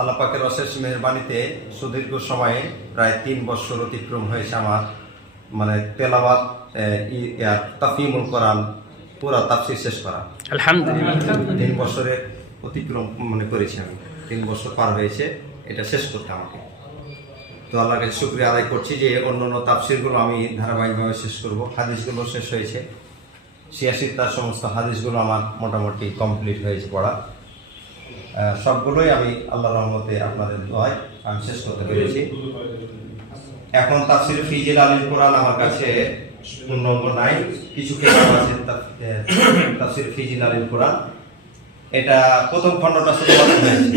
আল্লাহ পাকের অশেষ মেহেরবানিতে সুদীর্ঘ সময়ে প্রায় 3 বছর অতিক্রম হয়েছে আমার তেলাওয়াত তাফহিমুল কোরআন পুরা তাফসীর শেষ করা। আলহামদুলিল্লাহ 3 বছরের অতিক্রম করেছি আমি। 3 বছর পার হয়েছে এটা শেষ করতে আমাকে। তো আল্লাহর কাছে শুকরিয়া আদায় করছি যে অন্যান্য তাফসীরগুলো আমি ধারাবাহিকভাবে শেষ করব। হাদিসগুলো শেষ হয়েছে, 86টার সমস্ত হাদিসগুলো আমার মোটামুটি কমপ্লিট হয়েছে পড়া। সবগুলোই আমি আল্লাহর রহমতে আপনাদের দোয়ায় আমি শেষ করতে পেরেছি। এখন তাফসীর ফি জিলালিল কোরআন আমার কাছে পূর্ণাঙ্গ নাই, কিছু কিতাব আছে তাফসীর ফি জিলালিল কোরআন। এটা প্রথম খণ্ডটা শুরু হয়েছে।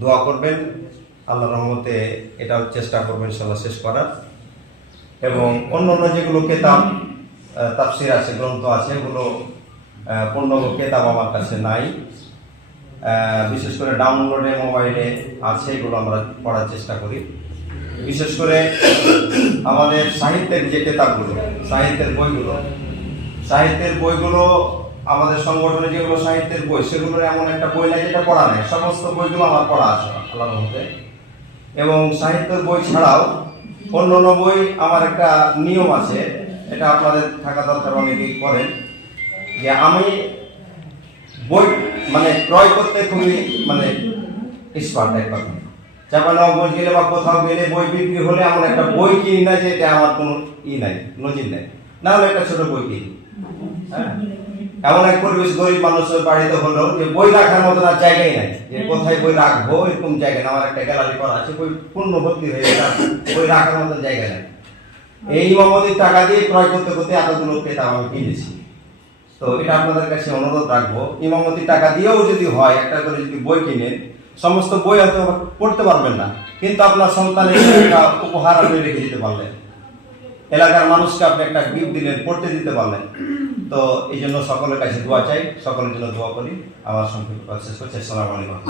দোয়া করবেন আল্লাহর রহমতে, এটাও চেষ্টা করবেন ইনশাআল্লাহ শেষ করার। এবং অন্যান্য যেগুলো কিতাব তাফসীর আছে, গ্রন্থ আছে, এগুলো পূর্ণাঙ্গ কিতাব আমার কাছে নাই। বিশেষ করে ডাউনলোডে মোবাইলে আছে, এগুলো আমরা পড়ার চেষ্টা করি। বিশেষ করে আমাদের সাহিত্যের যে কিতাবগুলো, সাহিত্যের বইগুলো আমাদের সংগঠনে যেগুলো সাহিত্যের বই, সেগুলোর এমন একটা বই নাই যেটা পড়া নেই। সমস্ত বইগুলো আমার পড়া আছে আল্লাহর রহমতে। এবং সাহিত্যের বই ছাড়াও অন্যান্য বই আমার একটা নিয়ম আছে, এটা আপনাদের থাকা দরকার, অনেকেই করেন, যে আমি বই ক্রয় করতে খুবই এক্সপার্ট এক কথা। চাপানগর গেলে বা কোথাও গেলে বই বিক্রি হলে এমন একটা বই কিনি না যে এটা আমার কোনো নাই, নজির নাই, না হলে একটা ছোট বই কিনি। হ্যাঁ, এমন এক পরিবেশ, গরিব মানুষের বাড়িতে হলো যে বই রাখার মতো আর জায়গাই নাই, যে কোথায় বই রাখবো এরকম জায়গা না। আমার একটা গ্যালারি করা আছে, বই পূর্ণ ভর্তি হয়ে গেছে, বই রাখার মতো জায়গা নাই। এই ইমামতির টাকা দিয়ে ক্রয় করতে করতে এতগুলো কিতাব আমি কিনেছি। তো এটা আপনাদের কাছে অনুরোধ রাখবো, ইমামতির টাকা দিয়েও যদি হয়, একটা করে যদি বই কিনেন, সমস্ত বই হয়তো পড়তে পারবেন না, কিন্তু আপনার সন্তানের একটা উপহার আপনি রেখে দিতে পারলেন, এলাকার মানুষকে আপনি একটা গিফট দিলেন, পড়তে দিতে পারলেন। তো এই জন্য সকলের কাছে দোয়া চাই, সকলের জন্য দোয়া করি। আমার সংক্ষিপ্ত শেষ করছি। আসসালামু আলাইকুম।